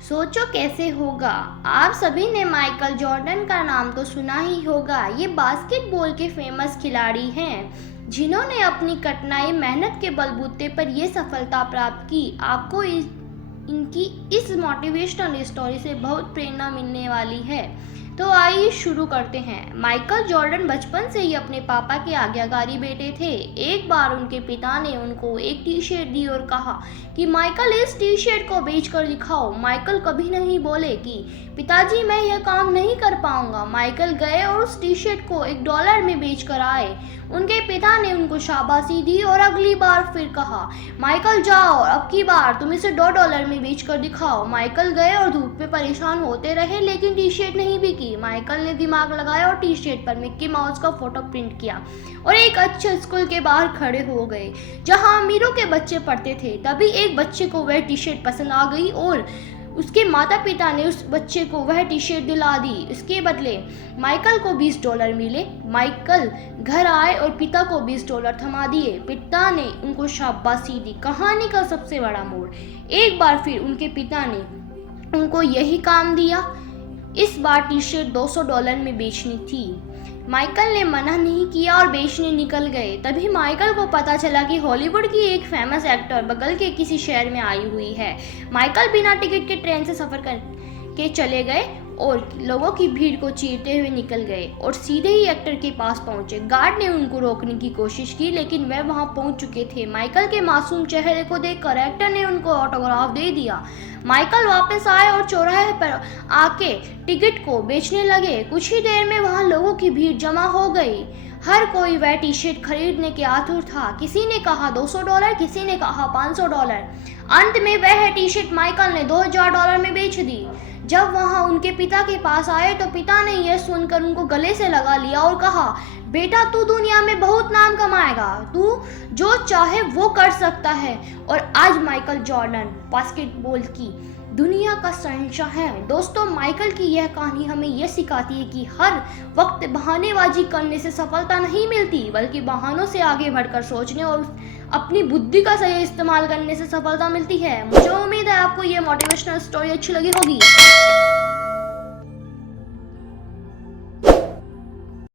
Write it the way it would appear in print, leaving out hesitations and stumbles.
सोचो कैसे होगा। आप सभी ने माइकल जॉर्डन का नाम तो सुना ही होगा। ये बास्केटबॉल के फेमस खिलाड़ी हैं जिन्होंने अपनी कठिनाई मेहनत के बलबूते पर यह सफलता प्राप्त की। आपको इनकी इस मोटिवेशनल स्टोरी से बहुत प्रेरणा मिलने वाली है। तो आइए शुरू करते हैं। माइकल जॉर्डन बचपन से ही अपने पापा के आज्ञाकारी बेटे थे। एक बार उनके पिता ने उनको एक टी शर्ट दी और कहा कि माइकल इस टी शर्ट को बेच कर दिखाओ। माइकल कभी नहीं बोले कि पिताजी मैं यह काम नहीं कर पाऊंगा। माइकल गए और उस टी शर्ट को $1 में बेच कर आए। उनके पिता ने उनको शाबाशी दी और अगली बार फिर कहा माइकल जाओ और अब की बार तुम इसे $2 में बेच कर दिखाओ। माइकल गए और धूप में परेशान होते रहे लेकिन टी शर्ट नहीं बिकी। माइकल ने दिमाग लगाया और टी शर्ट पर मिक्की माउस का फोटो प्रिंट किया और एक अच्छे स्कूल के बाहर खड़े हो गए जहां अमीरों के बच्चे पढ़ते थे। तभी एक बच्चे को वह टी शर्ट पसंद आ गई और उसके माता पिता ने उस बच्चे को वह टी शर्ट दिला दी। इसके बदले माइकल को $20 मिले। माइकल घर आए और पिता को $20 थमा दिए। पिता ने उनको शाबाशी दी। कहानी का सबसे बड़ा मोड़, एक बार फिर उनके पिता ने उनको यही काम दिया। इस बार टी शर्ट $200 में बेचनी थी। माइकल ने मना नहीं किया और बेचने निकल गए। तभी माइकल को पता चला कि हॉलीवुड की एक फेमस एक्टर बगल के किसी शहर में आई हुई है। माइकल बिना टिकट के ट्रेन से सफ़र करके चले गए और लोगों की भीड़ को चीरते हुए निकल गए और सीधे ही एक्टर के पास पहुंचे। गार्ड ने उनको रोकने की कोशिश की लेकिन वह वहां पहुंच चुके थे। माइकल के मासूम चेहरे को देखकर एक्टर ने उनको ऑटोग्राफ दे दिया। माइकल वापस आए और चौराहे पर आके टिकट को बेचने लगे। कुछ ही देर में वहां लोगों की भीड़ जमा हो गई। हर कोई वह टी शर्ट खरीदने के आतुर था। किसी ने कहा $200, किसी ने कहा $500। अंत में वह टी शर्ट माइकल ने $2000 में बेच दी। जब वहां उनके पिता के पास आए तो पिता ने यह सुनकर उनको गले से लगा लिया और कहा बेटा तू दुनिया में बहुत नाम कमाएगा, तू जो चाहे वो कर सकता है। और आज माइकल जॉर्डन बास्केटबॉल की दुनिया का शहंशाह है। दोस्तों, माइकल की यह कहानी हमें यह सिखाती है कि हर वक्त बहानेबाजी करने से सफलता नहीं मिलती, बल्कि बहानों से आगे बढ़कर सोचने और अपनी बुद्धि का सही इस्तेमाल करने से सफलता मिलती है। मुझे उम्मीद है आपको ये मोटिवेशनल स्टोरी अच्छी लगी होगी।